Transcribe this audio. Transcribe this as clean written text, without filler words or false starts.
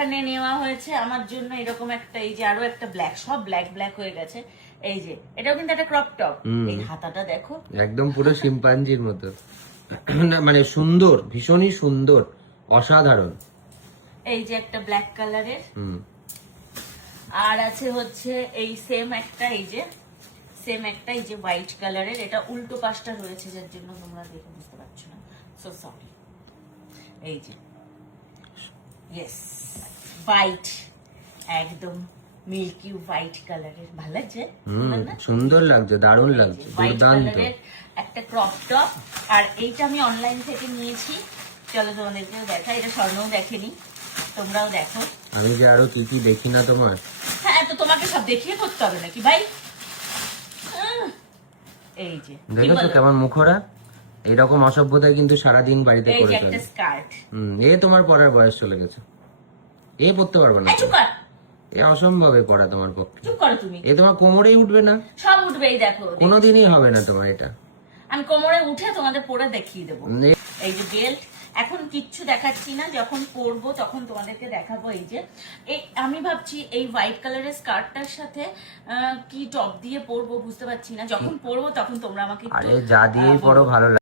এখানে নেওয়া হয়েছে আমার জন্য এরকম একটা, এই যে আরো একটা ব্ল্যাক, সব ব্ল্যাক ব্ল্যাক হয়ে গেছে। এই যে এটাও কিন্তু একটা ক্রপ টপ। এই হাতাটা দেখো, একদম পুরো শিম্পাঞ্জির মতো। না মানে সুন্দর, ভীষণই সুন্দর, অসাধারণ। এই যে একটা ব্ল্যাক কালারের, আর আছে হচ্ছে এই সেম একটা, এই যে সেম একটা, এই যে হোয়াইট কালারের। এটা উল্টো পাশটা রয়েছে যার জন্য তোমরা দেখে বুঝতে পারছো না, সো সরি। এই যে ইয়েস, হোয়াইট, একদম মিল্কি হোয়াইট কালারের। ভালো লাগছে, সুন্দর লাগছে, দারুণ লাগছে, দুর্দান্ত। একটা ক্রপ টপ। আর এইটা আমি অনলাইন থেকে নিয়েছি, চলো তোমাদেরকে দেখাই। এটা স্বর্ণও দেখেনি, তোমরাও দেখো। আমি যে আরো কি কি দেখি না তোমার। হ্যাঁ, তো তোমাকে সব দেখিয়ে করতে হবে নাকি ভাই? এই যে দেখেছো কেমন মুখরা। এইরকম অসভ্যতায় কিন্তু সারাদিন বাড়িতে করে চলে। একটা স্কার্ট। এ তোমার পরার বয়স চলে গেছে, এ পড়তে পারবে না। চুপ কর, এ অসম্ভবে পড়া তোমার পক্ষে। চুপ করো তুমি। এ তোমার কোমরেই উঠবে না, সব উঠবে, এই দেখো। কোনোদিনই হবে না তোমার এটা। আমি কোমরে উঠে তোমাদের পরে দেখিয়ে দেবো। এই যে বেল্ট, এখন কিচ্ছু দেখাচ্ছি না, যখন পরবো তখন তোমাদেরকে দেখাবো। এই যে আমি ভাবছি এই হোয়াইট কালারের স্কার্টটার সাথে কি টপ দিয়ে পরবো, বুঝতে পারছি না। যখন পরবো তখন তোমরা আমাকে আরে যা দিয়েই পরো ভালো লাগে।